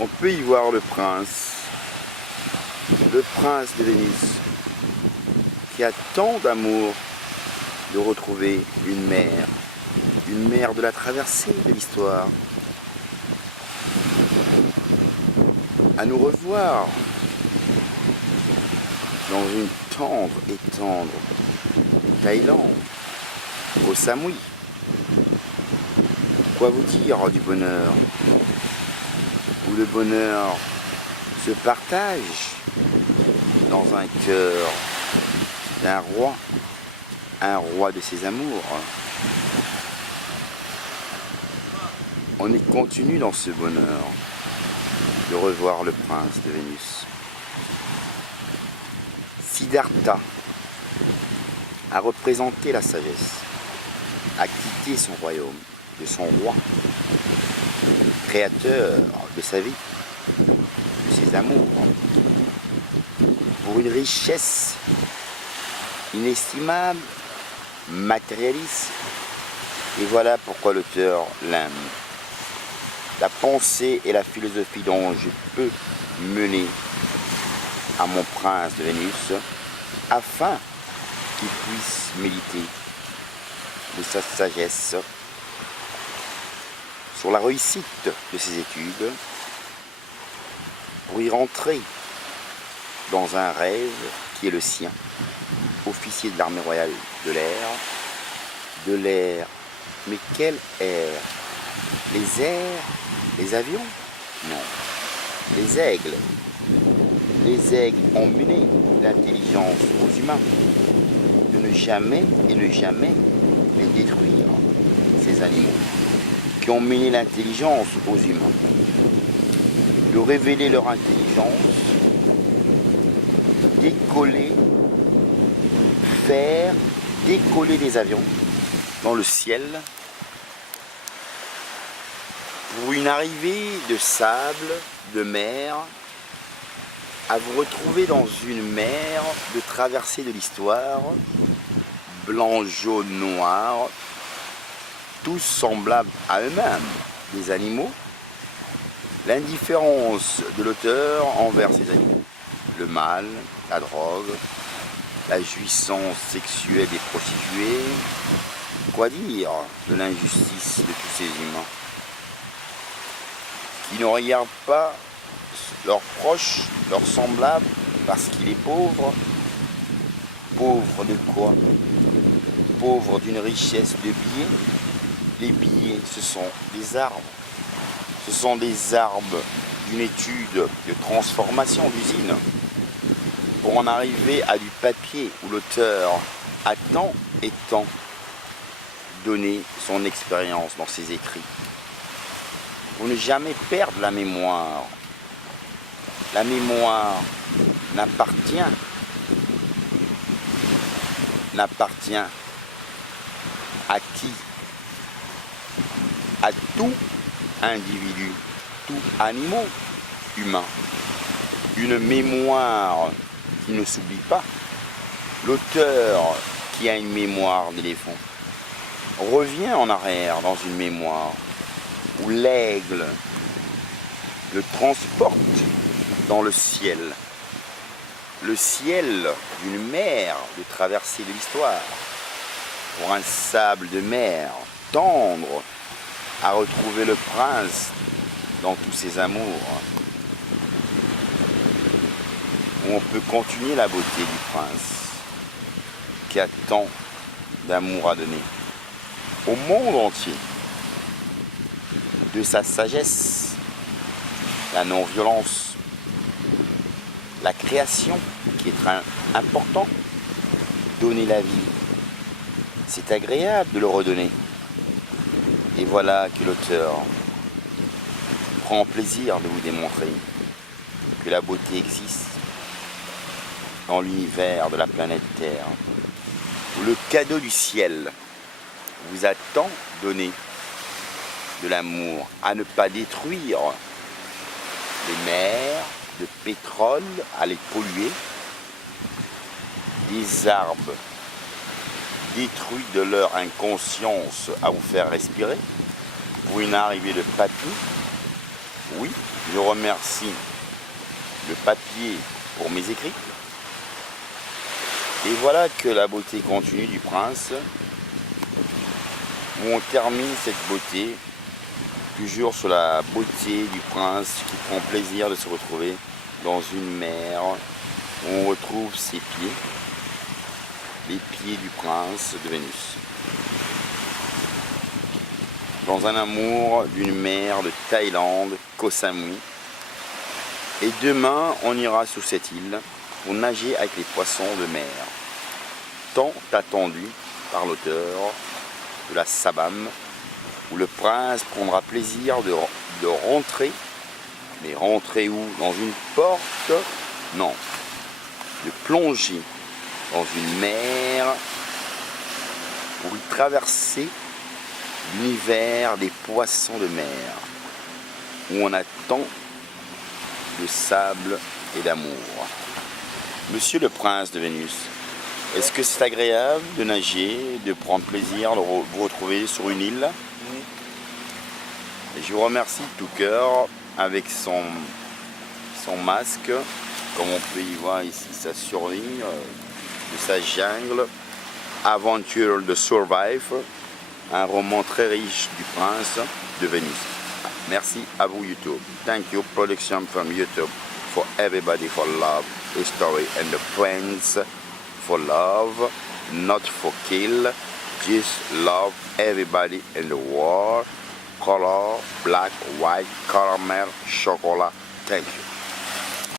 On peut y voir le prince de Vénus, qui a tant d'amour de retrouver une mère de la traversée de l'histoire. À nous revoir dans une tendre et tendre Thaïlande, au Samui. Quoi vous dire du bonheur, où le bonheur se partage dans un cœur d'un roi, un roi de ses amours. On est contenu dans ce bonheur de revoir le prince de Vénus. Siddhartha a représenté la sagesse, a quitté son royaume, de son roi, créateur de sa vie, de ses amours, pour une richesse inestimable, matérialiste, et voilà pourquoi l'auteur l'aime. La pensée et la philosophie dont je peux mener à mon prince de Vénus, afin qu'il puisse méditer de sa sagesse sur la réussite de ses études, pour y rentrer dans un rêve qui est le sien, officier de l'armée royale de l'air, mais quel air? Les airs, les avions? Non, les aigles. Les aigles ont mené l'intelligence aux humains, de ne jamais les détruire, ces animaux, qui ont mené l'intelligence aux humains, de révéler leur intelligence, décoller, faire décoller des avions dans le ciel, pour une arrivée de sable, de mer, à vous retrouver dans une mer de traversée de l'histoire, blanc, jaune, noir, tous semblables à eux-mêmes, des animaux, l'indifférence de l'auteur envers ces animaux, le mal, la drogue, la jouissance sexuelle des prostituées, quoi dire de l'injustice de tous ces humains qui ne regardent pas leurs proches, leurs semblables, parce qu'il est pauvre. Pauvre de quoi? Pauvre d'une richesse de billets. Les billets, ce sont des arbres. Ce sont des arbres d'une étude de transformation d'usine pour en arriver à du papier où l'auteur a tant et tant donné son expérience dans ses écrits. Pour ne jamais perdre la mémoire. La mémoire n'appartient à qui? À tout individu, tout animal humain. Une mémoire qui ne s'oublie pas. L'auteur qui a une mémoire d'éléphant revient en arrière dans une mémoire où l'aigle le transporte dans le ciel d'une mer de traversée de l'histoire, pour un sable de mer tendre à retrouver le prince dans tous ses amours, où on peut continuer la beauté du prince qui a tant d'amour à donner au monde entier, de sa sagesse, la non-violence, la création qui est très important, donner la vie. C'est agréable de le redonner. Et voilà que l'auteur prend plaisir de vous démontrer que la beauté existe dans l'univers de la planète Terre, où le cadeau du ciel vous a tant donné de l'amour, à ne pas détruire les mers de pétrole, à les polluer, des arbres détruits de leur inconscience à vous faire respirer, pour une arrivée de papier, Oui, je remercie le papier pour mes écrits. Et voilà que la beauté continue du prince, où on termine cette beauté, toujours sur la beauté du prince qui prend plaisir de se retrouver dans une mer où on retrouve ses pieds, les pieds du prince de Vénus. Dans un amour d'une mer de Thaïlande, Koh Samui. Et demain, on ira sur cette île pour nager avec les poissons de mer, tant attendu par l'auteur de la Sabam, où le prince prendra plaisir de rentrer, mais rentrer où? Dans une porte? Non, de plonger dans une mer pour y traverser l'univers des poissons de mer, où on attend de sable et d'amour. Monsieur le prince de Vénus, est-ce que c'est agréable de nager, de prendre plaisir, de vous retrouver sur une île? Et je vous remercie de tout cœur avec son masque, comme on peut y voir ici sa survie de sa jungle, Aventure de Survive, un roman très riche du prince de Vénus. Merci à vous YouTube. Thank you production from YouTube for everybody for love, history and the friends for love, not for kill, just love everybody in the world. Color, black, white, caramel, chocolate. Thank you.